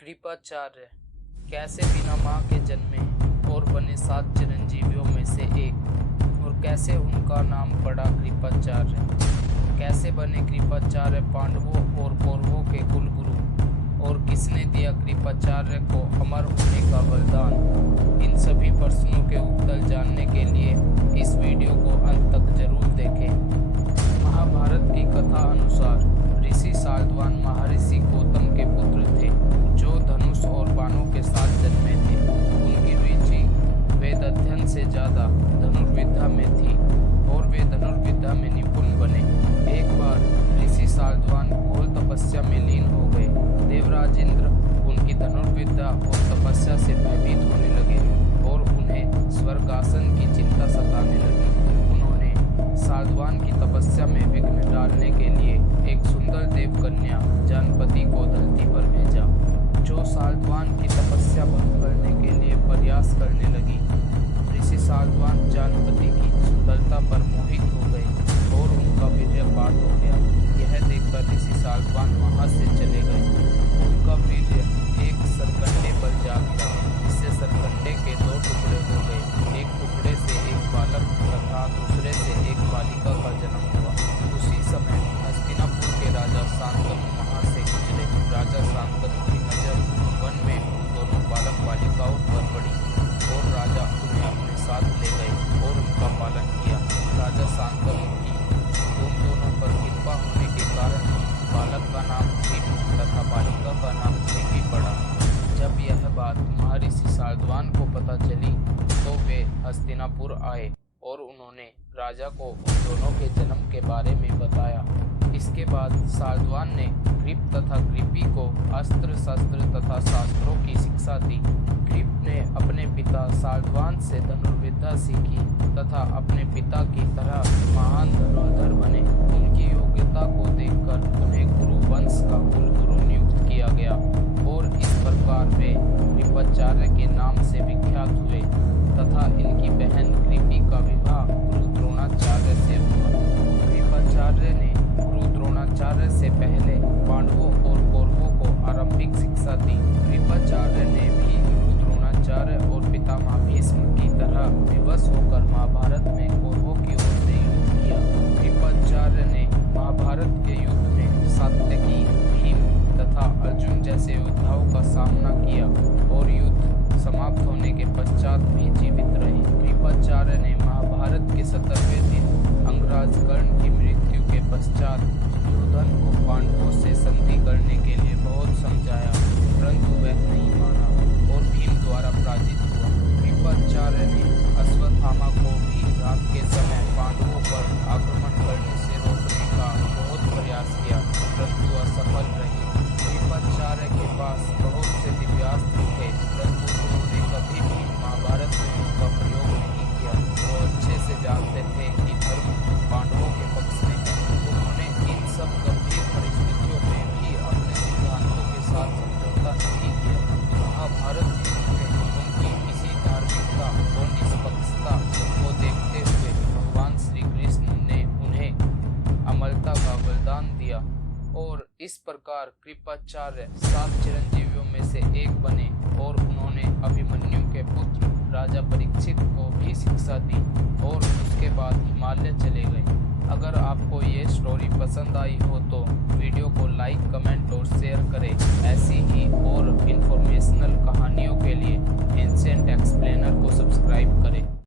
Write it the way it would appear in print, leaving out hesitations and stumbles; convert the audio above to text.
कृपाचार्य कैसे बिना मां के जन्मे और बने 7 चिरंजीवियों में से एक, और कैसे उनका नाम पड़ा कृपाचार्य। कैसे बने कृपाचार्य पांडवों और कौरवों के कुलगुरु, और किसने दिया कृपाचार्य को अमर होने का वरदान। इन सभी प्रश्नों के उत्तर जानने के लिए इस वीडियो को अंत तक जरूर देखें। महाभारत की कथा अनुसार ऋषि साल्तवान महर्षि गौतम के पुत्र थे, जो धनुष और बाणों के साथ जन्मे थे। उनकी रुचि वेद अध्ययन से ज्यादा धनुर्विद्या में थी और वे धनुर्विद्या में निपुण बने। एक बार ऋषि साल्तवान घोर तपस्या में लीन हो गए। देवराज इंद्र उनकी धनुर्विद्या और तपस्या से भयभीत होने लगे और उन्हें स्वर्गासन की चिंता सताने लगी। उन्होंने साल्तवान की तपस्या में विघ्न डालने के लिए एक सुंदर देवकन्या जानपति को धरती पर भेजा, जो साल्तवान की तपस्या भंग करने के लिए प्रयास करने लगी। ऋषि साल्तवान जानपति की सुंदरता पर मोहित हो गए और उनका वीर्यपात हो गया। यह देखकर ऋषि साल्तवान वहां से चले गए। उनका वीर्य एक सरकंडे पर जा गिरा, जिससे सरकंडे के 2 टुकड़े हो गए। एक टुकड़े से एक बालक तथा दूसरे से एक बालिका का जन्म हुआ। उसी समय हस्तिनापुर के राजा शांतनु वहां से गुजरे। राजा शांतनु की नजर वन में उन दोनों बालक बालिकाओं पर पड़ी और राजा उन्हें अपने साथ ले गए और उनका पालन किया। राजा शांतनु की उन दोनों पर कृपा होने के कारण बालक का नाम कृप तथा बालिका का नाम कृपी पड़ा। जब यह बात महर्षि साल्तवान को पता चली तो वे हस्तिनापुर आए और उन्होंने राजा को उन दोनों के जन्म के बारे में बताया। इसके बाद साल्तवान ने कृप तथा कृपी को अस्त्र शस्त्र तथा शास्त्रों की शिक्षा दी। कृप ने अपने पिता साल्तवान से धनुर्विद्या सीखी तथा अपने पिता की तरह महान धनुर्धर बने। उनकी योग्यता को देखकर उन्हें गुरु वंश का कुलगुरु नियुक्त किया गया और इस प्रकार वे कृपाचार्य के नाम से विख्यात हुए तथा इनकी बहन कृपी का विवाह गुरु द्रोणाचार्य से हुआ। कृपाचार्य ने गुरु द्रोणाचार्य से पहले पांडवों और कौरवों को आरंभिक शिक्षा दी। कृपाचार्य ने भी गुरु द्रोणाचार्य और पितामह भीष्म की तरह विवश होकर महाभारत में कौरवों की ओर से युद्ध किया। कृपाचार्य ने महाभारत के युद्ध में सात्यकी, भीम तथा अर्जुन जैसे योद्धाओं का सामना किया और युद्ध समाप्त होने के पश्चात भी जीवित रहे। कृपाचार्य ने महाभारत के 17वें दिन अंगराज कर्ण की मृत्यु के पश्चात दुर्योधन को पांडवों से संधि करने के लिए बहुत समझाया, परंतु वह नहीं माना और भीम द्वारा पराजित हुआ। कृपाचार्य ने अश्वत्थामा को भी रात के समय पांडवों पर आक्रमण करने से रोकने का बहुत प्रयास किया, परंतु असफल रहे। कृपाचार्य के पास बहुत से दिव्यास्त्र थे, परंतु उन्होंने कभी भी महाभारत में उनका प्रयोग नहीं किया। वो अच्छे से जानते थे कि धर्म पांडवों के पक्ष में है। उन्होंने इन सब गंभीर परिस्थितियों में भी अपने सिद्धांतों के साथ समझौता नहीं किया। महाभारत युद्ध में उनकी इसी धार्मिकता और निष्पक्षता को देखते हुए भगवान श्री कृष्ण ने उन्हें अमरता का वरदान दिया और इस प्रकार कृपाचार्य 7 चिरंजीवियों में से एक बने और उन्होंने अभिमन्यु के पुत्र राजा परीक्षित को भी शिक्षा दी और उसके बाद हिमालय चले गए। अगर आपको ये स्टोरी पसंद आई हो तो वीडियो को लाइक, कमेंट और शेयर करें। ऐसी ही और